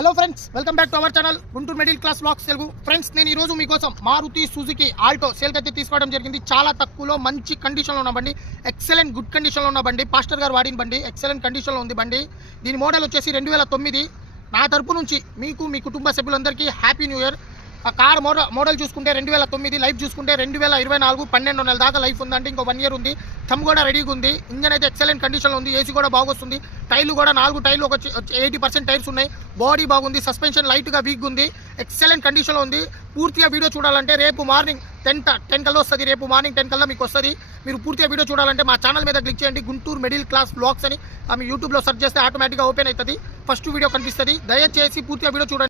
Hello friends, welcome back to our channel Guntur middle class vlogs Telugu. Friends, నేను ఈరోజు మీకోసం Maruti Suzuki Alto సేల్కి అయితే తీసుకోవడం జరిగింది. చాలా తక్కువలో మంచి కండిషన్లో ఉన్న బండి, ఎక్సలెంట్ గుడ్ కండిషన్లో ఉన్న బండి, పాస్టర్ గారు వాడిన బండి, ఎక్సలెంట్ కండిషన్లో ఉంది బండి. దీని మోడల్ వచ్చేసి 2009. నా తరపు నుంచి మీకు మీ కుటుంబ సభ్యులందరికీ హ్యాపీ న్యూ ఇయర్. ఆ కార్ మోడల్ చూసుకుంటే 2009, లైఫ్ చూసుకుంటే 2024 12 నెలల దాకా లైఫ్ ఉందంటే ఇంకో 1 ఇయర్ ఉంది. థమ్ కూడా రెడీగా ఉంది. ఇంజన్ అయితే ఎక్సలెంట్ కండిషన్లో ఉంది. ఏసీ కూడా బాగొస్తుంది. టైర్లు కూడా 4 టైర్లు ఒక 80% టైర్స్ ఉన్నాయి. బాడీ బాగుంది. సస్పెన్షన్ లైట్గా వీక్గా ఉంది. ఎక్సలెంట్ కండిషన్లో ఉంది. పూర్తిగా వీడియో చూడాలంటే రేపు మార్నింగ్ 10 కల్లా వస్తుంది. రేపు మార్నింగ్ 10 కల్లా మీకు వస్తుంది. మీరు పూర్తిగా వీడియో చూడాలంటే మా ఛానల్ మీద క్లిక్ చేయండి. గుంటూరు మిడిల్ క్లాస్ వ్లాగ్స్ అని మీ యూట్యూబ్లో సెర్చ్ చేస్తే ఆటోమేటిక్గా ఓపెన్ అవుతుంది. ఫస్ట్ వీడియో కనిపిస్తుంది. దయచేసి పూర్తిగా వీడియో చూడండి.